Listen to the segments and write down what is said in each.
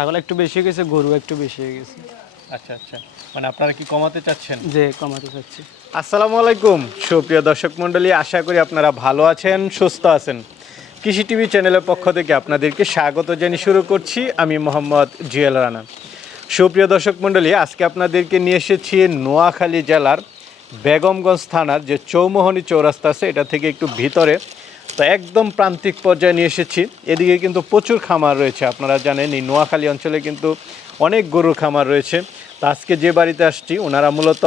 ছাগল একটু বেশি হয়ে গেছে গরু একটু বেশি হয়ে গেছে। আচ্ছা আচ্ছা। মানে আপনারা কি কমাতে চাচ্ছেন? যে কমাতে চাচ্ছি। আসসালামু আলাইকুম। সুপ্রিয় দর্শক মণ্ডলী আশা করি আপনারা ভালো আছেন সুস্থ আছেন। কৃষি টিভি চ্যানেলের পক্ষ থেকে আপনাদেরকে স্বাগত জানিয়ে শুরু করছি। আমি মোহাম্মদ জুয়েল রানা। সুপ্রিয় দর্শক মণ্ডলী আজকে আপনাদেরকে নিয়ে এসেছি নোয়াখালী জেলার বেগমগঞ্জ থানার যে চৌমোহনী চৌরাস্তা আছে এটা থেকে একটু ভিতরে। তো একদম প্রান্তিক পর্যায়ে নিয়ে এসেছি। এদিকে কিন্তু প্রচুর খামার রয়েছে, আপনারা জানেন। এই নোয়াখালী অঞ্চলে কিন্তু অনেক গরুর খামার রয়েছে। তো আজকে যে বাড়িতে আসছি, ওনারা মূলত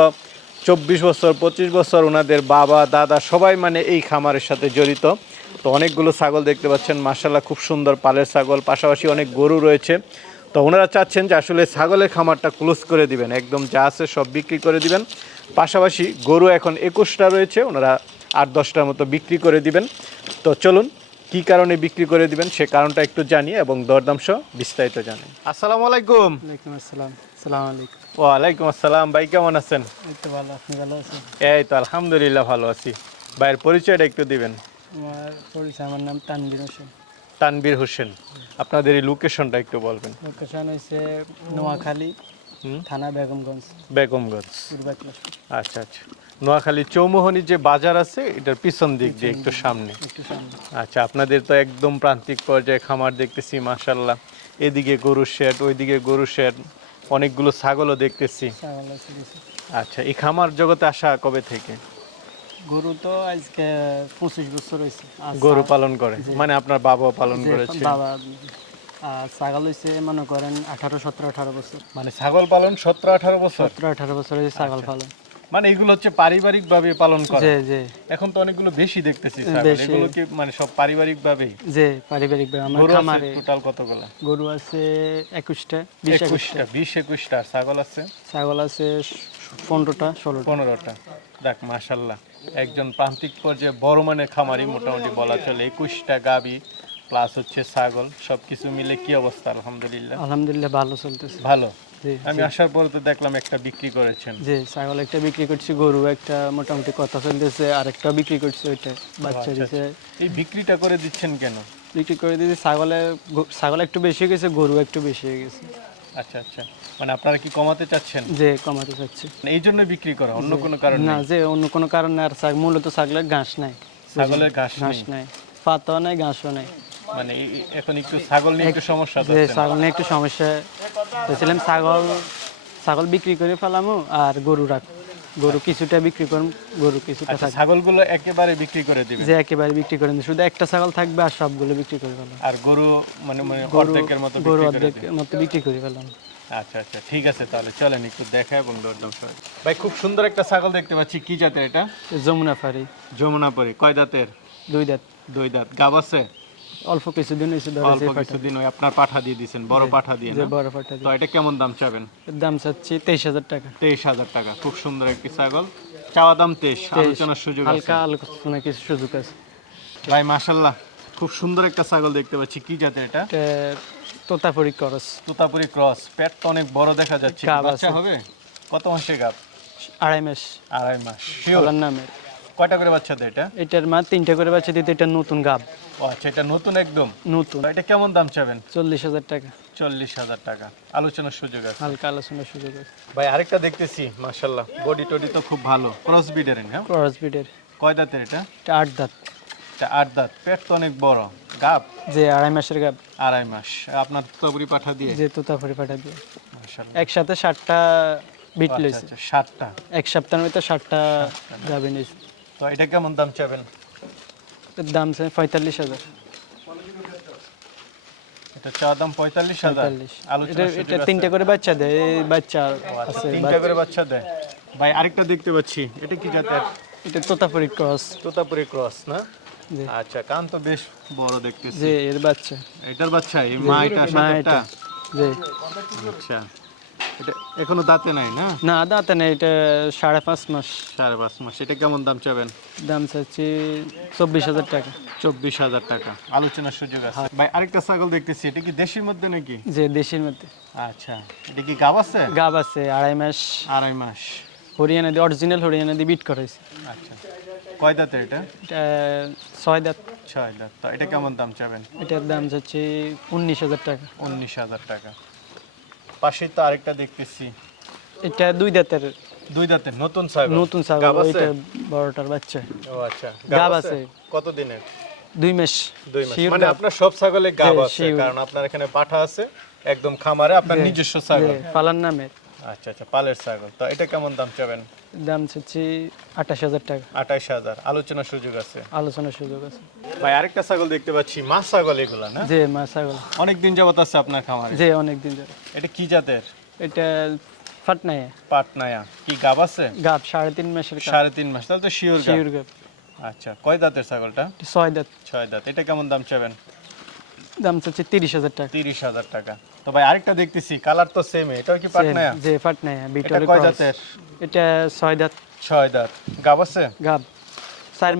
চব্বিশ বছর, পঁচিশ বছর ওনাদের বাবা, দাদা সবাই মানে এই খামারের সাথে জড়িত। তো অনেকগুলো ছাগল দেখতে পাচ্ছেন মার্শাল্লাহ খুব সুন্দর পালের ছাগল, পাশাপাশি অনেক গরু রয়েছে। তো ওনারা চাচ্ছেন যে আসলে ছাগলের খামারটা ক্লোজ করে দিবেন, একদম যা আছে সব বিক্রি করে দিবেন। পাশাপাশি গরু এখন একুশটা রয়েছে, ওনারা আট দশটার মতো বিক্রি করে দিবেন। তো চলুন কি কারণে বিক্রি করে দিবেন সে কারণটা একটু জানি এবং দরদাম সহ বিস্তারিত জানি। আসসালামু আলাইকুম। ওয়ালাইকুম আসসালাম। সালাম আলাইকুম। ওয়ালাইকুম আসসালাম। ভাই কেমন আছেন? এই তো ভালো আপনি ভালো আছেন? এই তো আলহামদুলিল্লাহ ভালো আছি। ভাইয়ের পরিচয়টা একটু দিবেন। আমার পরিচয় আমার নাম তানবির হোসেন। তানবীর হোসেন। আপনাদের এই লোকেশনটা একটু বলবেন। লোকেশন হয়েছে নোয়াখালী হুম। থানা বেগমগঞ্জ। বেগমগঞ্জ। আচ্ছা আচ্ছা। নোয়াখালী চৌমোহনী যে বাজার আছে এটার পিছন দিক দিয়ে একটু সামনে। আচ্ছা আপনাদের তো একদম প্রান্তিক পর্যায়ে খামার দেখতেছি মাশাল্লাহ এদিকে গরুর শেড ওইদিকে গরুর শেড অনেকগুলো ছাগলও দেখতেছি। আচ্ছা এই খামার জগতে আসা কবে থেকে? গরু তো আজকে পঁচিশ বছর হয়েছে। গরু পালন করে মানে আপনার বাবাও পালন করেছে। বাবা ছাগল হয়েছে মনে করেন আঠারো সতেরো আঠারো বছর। মানে ছাগল পালন সতেরো আঠারো বছর? সতেরো আঠারো বছর হয়েছে ছাগল পালন। মানে এগুলো হচ্ছে পারিবারিক ভাবে পালন করা। এখন তো অনেকগুলো বেশি দেখতেছি এগুলো কি মানে সব পারিবারিক ভাবেই যে পারিবারিক ভাবে আমার খামারে টোটাল কতগুলো? গরু আছে একুশটা বিশ একুশটা। একুশটা বিশ একুশটা। আর ছাগল আছে? ছাগল আছে পনেরোটা ষোলোটা। পনেরোটা। দেখ মাশাল্লাহ একজন প্রান্তিক পর্যায়ে বড় মানের খামারি মোটামুটি বলা চলে। একুশটা গাবি প্লাস হচ্ছে ছাগল। সবকিছু মিলে কি অবস্থা? আলহামদুলিল্লাহ। আলহামদুলিল্লাহ ভালো চলতেছে। ভালো? জি আমি আসার পরে তো দেখলাম একটা বিক্রি করেছেন। যে ছাগল একটা বিক্রি করছি গরু একটা মোটামুটি কথা চলতেছে আরেকটা বিক্রি করছি ওইটা বাচ্চা আচ্ছা, দিছে। এই বিক্রিটা করে দিচ্ছেন কেন? বিক্রি করে দিয়েছি ছাগলে ছাগল একটু বেশি হয়ে গেছে গরু একটু বেশি হয়ে গেছে। আচ্ছা আচ্ছা। মানে আপনারা কি কমাতে চাচ্ছেন? যে কমাতে চাচ্ছি। মানে এই জন্য বিক্রি করা অন্য কোনো কারণ না যে অন্য কোনো কারণে আর মূলত ছাগলের ঘাস নাই। ছাগলের ঘাস ঘাস নাই। পাতাও নাই ঘাসও নাই। মানে এখন একটু ছাগল নিয়ে একটু সমস্যা যে ছাগল নিয়ে একটু সমস্যা বলছিলাম ছাগল ছাগল বিক্রি করে ফেলামো আর গরু রাখ গরু কিছুটা বিক্রি করম গরু কিছুটা আচ্ছা ছাগলগুলো একেবারে বিক্রি করে দিবেন? যে একেবারে বিক্রি করে দিই। শুধু একটা ছাগল থাকবে আর সবগুলো বিক্রি করে ফেলাম। আর গরু মানে মানে গরু অর্ধেকের মতো গরু বিক্রি করে মতো বিক্রি করে ফেলাম। আচ্ছা আচ্ছা ঠিক আছে তাহলে চলেন একটু দেখা এবং দরদাম ভাই খুব সুন্দর একটা ছাগল দেখতে পাচ্ছি। কি জাতের এটা? যমুনা ফারি। যমুনাপুরি কয় দাঁতের? দুই দাঁত। দুই দাঁত। গাব আছে? অল্প কিছুদিন হয়েছে ধরে অল্প কিছুদিন ওই আপনার পাঠা দিয়ে দিয়েছেন বড় পাঠা দিয়ে না? বড় ফাটা তো এটা কেমন দাম চাবেন? দাম চাচ্ছি তেইশ হাজার টাকা। তেইশ হাজার টাকা খুব সুন্দর একটি ছাগল। চাওয়া দাম তেইশ আলোচনার সুযোগ আছে। হালকা আলোচনা কিছু সুযোগ আছে। ভাই মাশাল্লাহ খুব সুন্দর একটা ছাগল দেখতে পাচ্ছি। কি জাতের এটা? তোতাপুরি করস। তোতাপুরি ক্রস। পেট তো অনেক বড় দেখা যাচ্ছে। বাচ্চা হবে? কত মাসে গাব? আড়াই মাস। আড়াই মাস। শিওর ওলার নামে। কয়টা করে বাচ্চা দেয় এটা? এটার মা তিনটা করে বাচ্চা দিতে এটা নতুন গাব। ও আচ্ছা এটা নতুন একদম? নতুন। এটা কেমন দাম চাবেন? চল্লিশ হাজার টাকা। চল্লিশ হাজার টাকা। আলোচনার সুযোগ আছে। হালকা আলোচনার সুযোগ আছে। ভাই আরেকটা দেখতেছি মাশাল্লাহ বডি টডি তো খুব ভালো। ক্রস বিডের হ্যাঁ ক্রস বিডের কয় দাঁতের এটা? এটা আট দাঁত। এটা আট দাঁত। পেট তো অনেক বড়। গাব? যে আড়াই মাসের গাব। আড়াই মাস। আপনার তবরি পাঠা দিয়ে? যে তোতাপুরি পাঠা দিয়ে। একসাথে ষাটটা বিট লইছে। আচ্ছা, সাতটা। এক সপ্তাহের মধ্যে ষাটটা গাবি নিয়েছে। তো এটা কেমন দাম চাবেন? এর দাম চাই পঁয়তাল্লিশ হাজার। এটা চা দাম পঁয়তাল্লিশ হাজার? এটা? তিনটা করে বাচ্চা দেয় বাচ্চা আচ্ছা, আছে তিনটা করে বাচ্চা দেয়। ভাই আরেকটা দেখতে পাচ্ছি। এটা কি জাতের? এটা তোতাপুরি ক্রস। তোতাপুরি ক্রস না? আচ্ছা কান তো বেশ বড় দেখতেছি। যে এর বাচ্চা। এটার বাচ্চা এই মা এটা সাথে এটা। যে আচ্ছা। এটা এখনও দাঁতে নাই না? না দাঁতে নেই এটা সাড়ে পাঁচ মাস। সাড়ে পাঁচ মাস। এটা কেমন দাম চাবেন? দাম চাচ্ছি চব্বিশ হাজার টাকা। চব্বিশ হাজার টাকা। আলোচনার সুযোগ আছে। ভাই আরেকটা ছাগল দেখতেছি। এটা কি দেশির মধ্যে নাকি? যে দেশের মধ্যে। আচ্ছা। এটা কি গাব আছে? গাব আছে আড়াই মাস। আড়াই মাস। হরিয়ানা দিয়ে অরিজিনাল হরিয়ানা দিয়ে বিট করাইছে আচ্ছা। কয় দাঁতের এটা? এটা ছয় দাঁত। ছয় দাঁত। এটা কেমন দাম চাবেন? এটার দাম চাচ্ছি উনিশ হাজার টাকা। উনিশ হাজার টাকা। পাশেই তো আরেকটা দেখতেছি। এটা দুই দাঁতের। দুই দাঁতের নতুন ছাগল। নতুন ছাগল এটা বড়টার বাচ্চা। ও আচ্ছা গাব আছে। কত দিনের? দুই মাস। দুই মাস। মানে আপনার সব ছাগলে গাব আছে কারণ আপনার এখানে পাঠা আছে একদম খামারে আপনার নিজস্ব ছাগল। যে পালার নামের। আচ্ছা আচ্ছা পালের ছাগল। তো এটা কেমন দাম চাবেন? দাম চাচ্ছি আঠাশ হাজার টাকা। আঠাইশ হাজার। আলোচনার সুযোগ আছে? আলোচনার সুযোগ আছে। ভাই আরেকটা ছাগল দেখতে পাচ্ছি মা ছাগল এগুলা না? যে মা ছাগল। অনেক দিন যাবত আছে আপনার খামারে? যে অনেক দিন এটা কি জাতের? এটা ফাটনায় পাটনায়া। কি গাব আছে? গাব সাড়ে তিন মাসের সাড়ে তিন মাস তাহলে তো শিওর শিউর গাব। আচ্ছা কয় দাঁতের ছাগলটা? ছয় দাঁত। ছয় দাঁত। এটা কেমন দাম চাবেন? দাম চাচ্ছি তিরিশ হাজার টাকা। তিরিশ হাজার টাকা। তো ভাই আরেকটা দেখতেছি কালার তো সেম এটাও কি পাটনায়া? যে ফাটনায় এটা কয় দাঁতের এটা ছয় দাঁত। ছয় দাঁত। গাব আছে? গাব। চার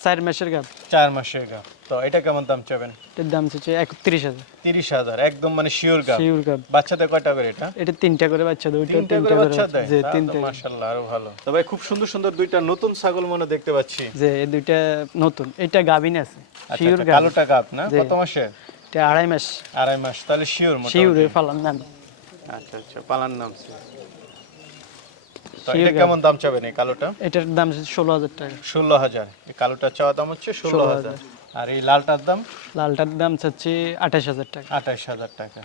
চার মাসের গাব। চার মাসের গাব। তো এটা কেমন দাম চাবেন? এটার দাম চাচ্ছি একত্রিশ হাজার। তিরিশ হাজার একদম মানে শিওর গাব। শিউর গাব। বাচ্চাতে কয়টা করে এটা? এটা তিনটা করে বাচ্চা দেয় তিনটা করে বাচ্চা দেয়? তাহলে তিনটা তো মাশাআল্লাহ আরও ভালো। তবে খুব সুন্দর সুন্দর দুইটা নতুন ছাগল মনে দেখতে পাচ্ছি। যে এই দুইটা নতুন এটা গাবিন আছে আচ্ছা শিউর আচ্ছা, গাব কালোটা গাব না? জি। কত মাসে এটা আড়াই মাস। আড়াই মাস তাহলে শিওর শিউরের পালান নাম। আচ্ছা আচ্ছা পালান নাম এটা কেমন দাম চাবেন এই কালোটা? এটার দাম ষোলো হাজার টাকা। ষোলো হাজার। এই কালোটার চাওয়া দাম হচ্ছে ষোলো হাজার। আর এই লালটার দাম? লালটার দাম চাচ্ছি আঠাশ হাজার টাকা। আঠাশ হাজার টাকা।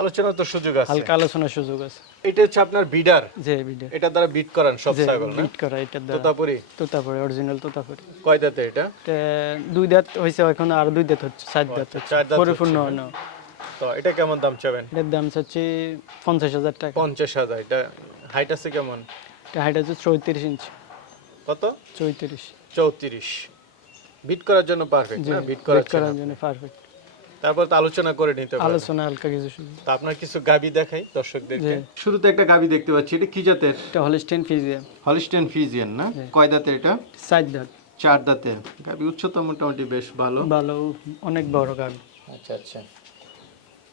আলোচনার তো সুযোগ আছে। হালকা আলোচনার সুযোগ আছে। এটা হচ্ছে আপনার বিডার? যে বিডার। এটা দ্বারা বিট করান সব ছাগল না? বিট করা এটার দাম তোতাপুরি? তোতাপুরি অরিজিনাল তোতাপুরি। কয় দাঁতে এটা? এটা দুই দাঁত হয়েছে এখন আর দুই দাঁত হচ্ছে চার দাঁত হচ্ছে। চার দাঁত পরিপূর্ণ না। তো এটা কেমন দাম চাবেন? এর দাম চাচ্ছি পঞ্চাশ হাজার টাকা। পঞ্চাশ হাজার এটা হাইট আছে কেমন? এটা হাইট আছে চৌত্রিশ ইঞ্চি কত? চৌত্রিশ। চৌত্রিশ। বিট করার জন্য পারফেক্ট না? বিট করার জন্য পারফেক্ট তারপর তো আলোচনা করে নিতে আলোচনা হালকা কিছু তো আপনার কিছু গাবি দেখাই দর্শকদেরকে। শুরুতে একটা গাবি দেখতে পাচ্ছি এটা কি জাতের? এটা হলিস্টেন ফিজিয়াম হলিস্টেন ফিজিয়ান না? কয় দাঁতের এটা? চার দাঁত। চার দাঁতের। গাবি উচ্চতা মোটামুটি বেশ ভালো। ভালো অনেক বড় গাবি। আচ্ছা আচ্ছা।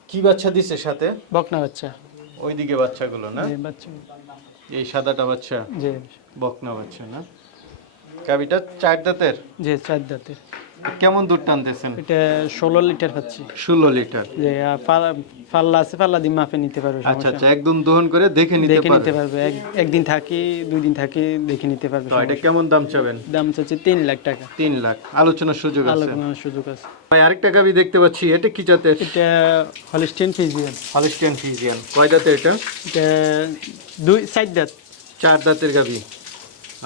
কি বাচ্চা দিছে সাথে? বকনা বাচ্চা। ওইদিকে বাচ্চাগুলো না? যে বাচ্চা। এই সাদাটা বাচ্চা? যে বকনা বাচ্চা না? গাবিটা চার দাঁতের? যে চার দাঁতের। কেমন দুধ টানতেছেন? এটা ষোলো লিটার পাচ্ছি ষোলো লিটার। পাল্লা- আছে পাল্লা দিয়ে মাপে নিতে পারবে আচ্ছা আচ্ছা একদম দহন করে দেখে নিতে দেখে নিতে পারবে। পারবে এক- একদিন থাকি দুই দিন থাকি দেখে নিতে পারবে তো এটা কেমন দাম চাবেন? দাম চাচ্ছে তিন লাখ টাকা। তিন লাখ। আলোচনার সুযোগ আছে। আলোচনার সুযোগ আছে। ভাই আরেকটা গাবি দেখতে পাচ্ছি এটা কি জাতের? এটা হলিস্টেন ফিজিয়াম হলিস্টিয়ান ফিজিয়ান। কয় দাঁতের এটা? এটা দুই চার দাঁত চার দাঁতের গাবি।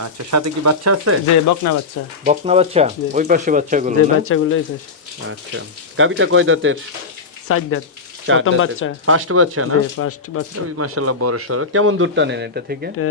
আচ্ছা সাথে কি বাচ্চা আছে? বকনা বাচ্চা। বকনা বাচ্চা? ওই পাশে বাচ্চাগুলো যে বাচ্চাগুলো এই পাশে। আচ্ছা। গাবিটা কয় দাঁতের? সাত দাঁত। প্রথম বাচ্চা। ফার্স্ট বাচ্চা না? জি ফার্স্ট বাচ্চা। মাশাআল্লাহ বড় সরো কেমন দুধ টানেন এটা থেকে? এটা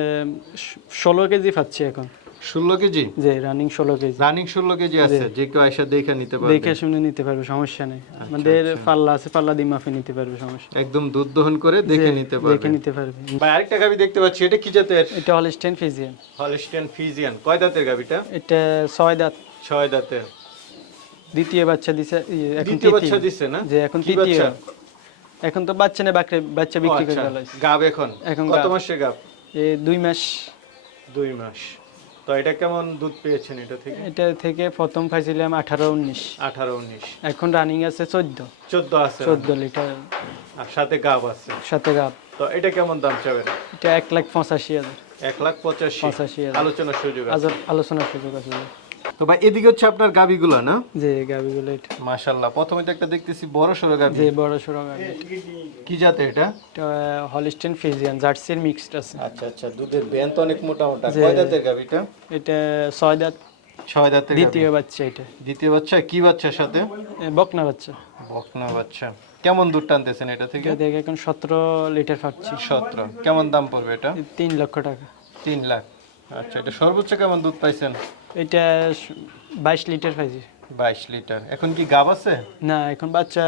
ষোলো কেজি পাচ্ছি এখন। ষোলো কেজি? যে রানিং ষোলো কেজি। রানিং ষোলো কেজি আছে যে কেউ এসে দেখে নিতে পারবে। দেখে শুনে নিতে পারবে সমস্যা নেই। আমাদের পাল্লা আছে পাল্লা দিয়ে মাপে নিতে পারবে সমস্যা একদম দুধ দহন করে দেখে নিতে দেখে নিতে পারবে। ভাই আরেকটা গাবি দেখতে পাচ্ছি এটা কি জাতের? এটা হলিস্টেন ফিজিয়াম হলিস্টিয়ান ফিজিয়ান কয় দাঁতের গাবিটা? এটা ছয় দাঁত। ছয় দাঁতের। দ্বিতীয় বাচ্চা দিছে এখন দ্বিতীয় বাচ্চা দিছে না? যে এখন তৃতীয়। এখন তো বাচ্চা নেই বাকরে বাচ্চা বিক্রি করে আচ্ছা, গাব এখন। এখন কত গাব। মাসে গাব? এই দুই মাস। দুই মাস। তো এটা কেমন দুধ পেয়েছেন এটা থেকে? এটা থেকে প্রথম খাইছিলাম আঠারো উনিশ। আঠারো উনিশ। এখন রানিং আছে চোদ্দ। চোদ্দ আছে। চোদ্দ লিটার আর সাথে গাব আছে। সাথে গাব। তো এটা কেমন দাম চাবেন? এটা এক লাখ পঁচাশি হাজার। এক লাখ পঁচাশি। পঁচাশি আলোচনার সুযোগ আলোচনার সুযোগ আছে। তো ভাই এদিকে হচ্ছে আপনার গাবিগুলো না? যে গাবিগুলো এটা। মাশাল্লাহ প্রথমে তো একটা দেখতেছি বড় সড়ো গাবি। যে বড় সড়ো গাবি। কি জাতে এটা? এটা হলিস্টেন ফিজিয়ান জার্সির মিক্সড আছে। আচ্ছা আচ্ছা দুধের ব্যান তো অনেক মোটা মোটা কয় দাঁতের গাবিটা এটা? ছয় দাঁত। ছয় দাঁতের দ্বিতীয় বাচ্চা এটা। দ্বিতীয় বাচ্চা কি বাচ্চার সাথে? বকনা বাচ্চা। বকনা বাচ্চা। কেমন দুধ টানতেছেন এটা থেকে? দেখে এখন সতেরো লিটার পাচ্ছি সতেরো। কেমন দাম পড়বে এটা? তিন লক্ষ টাকা। তিন লাখ। আচ্ছা এটা সর্বোচ্চ কেমন দুধ পাইছেন? এটা বাইশ লিটার পাইছি। বাইশ লিটার। এখন কি গাব আছে? না এখন বাচ্চা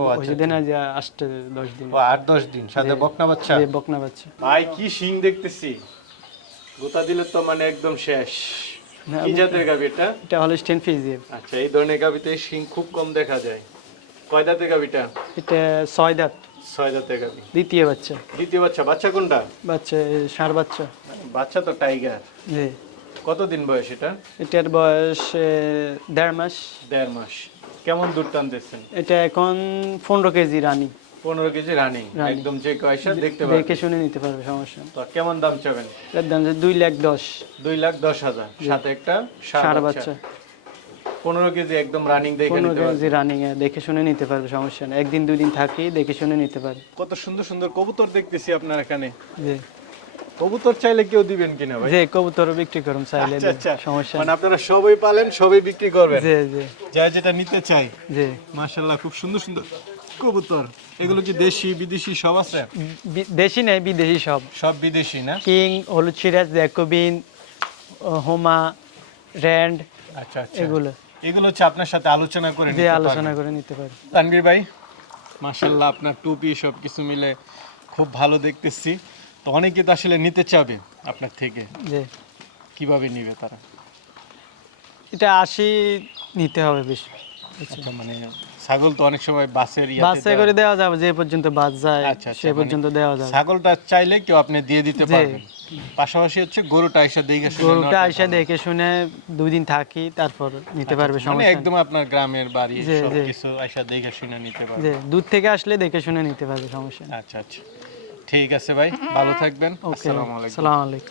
ও, আচ্ছা, যে আসতে দশ দিন। ও আট দশ দিন সাথে বকনা বাচ্চা? বকনা বাচ্চা। ভাই কি শিং দেখতেছি? গোতা দিলে তো মানে একদম শেষ। না, কি জাতের গাবি এটা? এটা হলিস্টেন ফিজিয়াম আচ্ছা এই ধরনের গাবিতে শিং খুব কম দেখা যায়। কয় দাঁতের গাবিটা? এটা ছয় দাঁত। ছয় দাঁতের গাবি। দ্বিতীয় বাচ্চা। দ্বিতীয় বাচ্চা বাচ্চা কোনটা? বাচ্চা ষাঁড় বাচ্চা। বাচ্চা তো টাইগার। জি। কতদিন বয়স এটা? এটার বয়স দেড় মাস। দেড় মাস। কেমন দুধ টানতেছেন? এটা এখন পনেরো কেজি রানি। পনেরো কেজি রানিং। একদম যে কয়সা দেখতে পাবেন দেখে শুনে নিতে পারবে সমস্যা। তো কেমন দাম চাবেন? এর দাম দুই লাখ দশ। দুই লাখ দশ হাজার। সাথে একটা সার বাচ্চা। পনেরো কেজি একদম রানিং দেখে পনেরো কেজি রানিং এ দেখে শুনে নিতে পারবে সমস্যা নেই। একদিন দুই দিন থাকি দেখে শুনে নিতে পারবে। কত সুন্দর সুন্দর কবুতর দেখতেছি আপনার এখানে। জি। কবুতর চাইলে কেউ দিবেন কিনা ভাই? যে কবুতর বিক্রি করুন চাইলে আচ্ছা আচ্ছা। সমস্যা মানে আপনারা সবই পালেন সবই বিক্রি করবেন? জি জি। যা যেটা নিতে চাই জি। মাশাল্লাহ খুব সুন্দর সুন্দর কবুতর। এগুলো কি দেশি বিদেশি সব আছে? দেশি নেই বিদেশি সব। সব বিদেশি না? কিং হলুদ সিরাজ জ্যাকোবিন হোমা র্যান্ড আচ্ছা আচ্ছা। এগুলো। এগুলো হচ্ছে আপনার সাথে আলোচনা করে নিতে আলোচনা করে নিতে পারবে। তানভীর ভাই মাশাল্লাহ আপনার টুপি সব কিছু মিলে খুব ভালো দেখতেছি। তো অনেকে তো আসলে নিতে চাবে আপনার থেকে। যে কীভাবে নিবে তারা? এটা আশি নিতে হবে বেশি। আচ্ছা মানে ছাগল তো অনেক সময় বাসের বাচ্চা করে দেওয়া যাবে যে পর্যন্ত বাদ যায় আচ্ছা, আচ্ছা, সে মানে পর্যন্ত দেওয়া যাবে। ছাগলটা চাইলে কেউ আপনি দিয়ে দিতে। পারবেন। পাশাপাশি হচ্ছে গরুটা আইসা দেখে শুনে গরুটা আইসা দেখে শুনে দুই দিন থাকি তারপর নিতে পারবে মানে সমস্যা। একদম আপনার গ্রামের বাড়ি জি, সব কিছু আইসা দেখে শুনে নিতে পারবে। দূর থেকে আসলে দেখে শুনে নিতে পারবে সমস্যা আচ্ছা আচ্ছা। ঠিক আছে ভাই ভালো থাকবেন। আসসালামু আলাইকুম। সালাম আলাইকুম।